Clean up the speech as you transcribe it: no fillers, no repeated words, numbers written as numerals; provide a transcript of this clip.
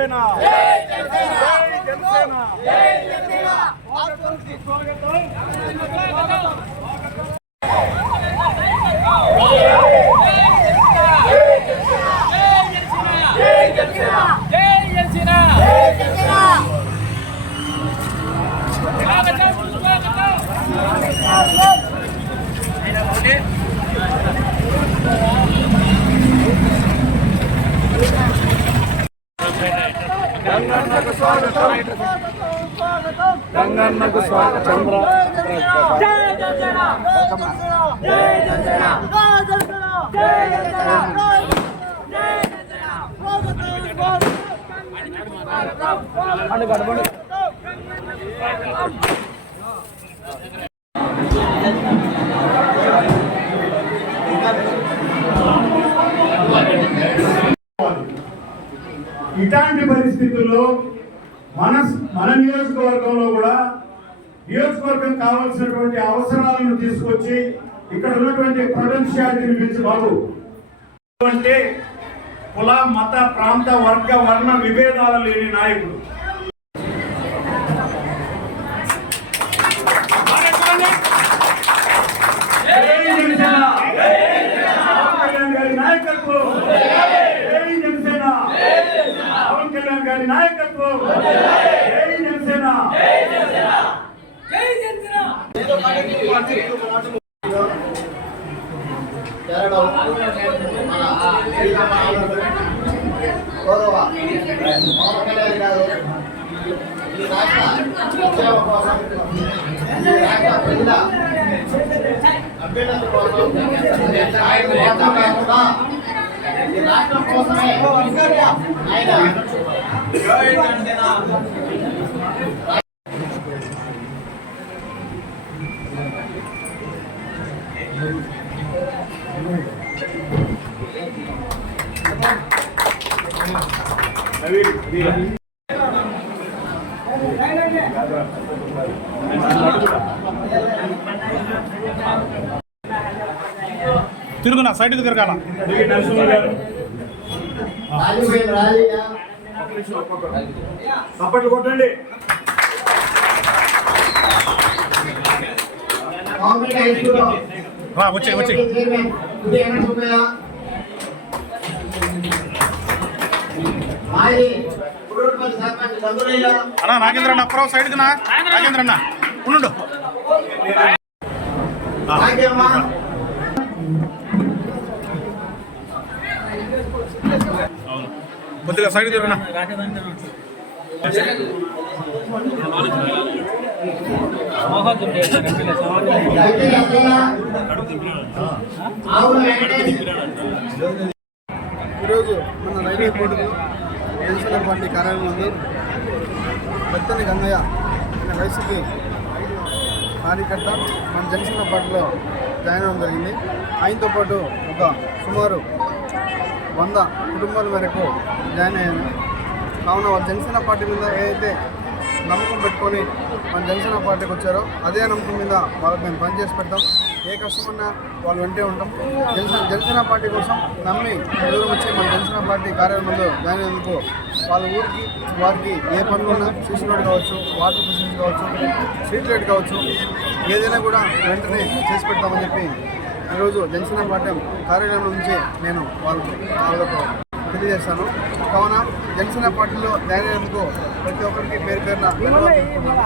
జనసేన గంగన్నకు స్వాగతం ఇలాంటి పరిస్థితుల్లో మన నియోజకవర్గంలో కూడా నియోజకవర్గం కావాల్సినటువంటి అవసరాలను తీసుకొచ్చి ఇక్కడ ఉన్నటువంటి పొటెన్షియాలిటీని పెంచి బాబు అంటే కుల మత ప్రాంత వర్గ వర్ణ విభేదాలు లేని నాయకుడు. నాయకత్వం పవన్ కళ్యాణ్ గారి నాయకత్వం జనసేన. గౌరవ పవన్ కళ్యాణ్ గారు ఈ రాష్ట్ర సంక్షేమ కోసం ఈ రాష్ట్ర ప్రజల అభ్యున్నతి కోసం కాకుండా ఈ రాష్ట్రం కోసమే ఆయన తిరుగునా సైడ్కి తిరగాల. సప్పట్లు కొట్టండి. వచ్చే అన్నా నాగేంద్ర అన్న అప్రావ్ సైడ్కి నా నాగేంద్ర అన్న ఉండు. కొద్దిగా సైడ్ తిరగనా. ఈరోజు మన రైల్వే కోర్టులో జనసేన పార్టీ కార్యాలయం ఉంది. బత్తని గంగయ్య అనే వైసీపీ కార్యకర్త మన జనసేన పార్టీలో జాయిన్ అవ్వడం జరిగింది. ఆయనతో పాటు ఒక సుమారు 100 కుటుంబాల మేరకు జాయిన్ అయ్యాను. కావున వాళ్ళు జనసేన పార్టీ మీద ఏదైతే నమ్మకం పెట్టుకొని మన జనసేన పార్టీకి వచ్చారో అదే నమ్మకం మీద వాళ్ళకి మేము పనిచేసి పెడతాం. ఏ కష్టమన్నా వాళ్ళు వెంటే ఉంటాం. జనసేన పార్టీ కోసం నమ్మి దూరం వచ్చి మన జనసేన పార్టీ కార్యాలయం ముందు జాయిన్ అయ్యేందుకు వాళ్ళ ఊరికి వారికి ఏ పనులున్నా సీసీ రోడ్ కావచ్చు, వాటర్ ఫెసిలిటీ కావచ్చు, స్ట్రీట్ లైట్ కావచ్చు, ఏదైనా కూడా వెంటనే చేసి పెడతామని చెప్పి ఈరోజు జనసేన పార్టీ కార్యాలయం నుంచి నేను వాళ్ళకు తెలియజేస్తాను. కావున జనసేన పార్టీలో జాయిన్ అయ్యేందుకు ప్రతి ఒక్కరికి పేరు పేరున ధన్యవాదాలు తెలుపుతున్నాను.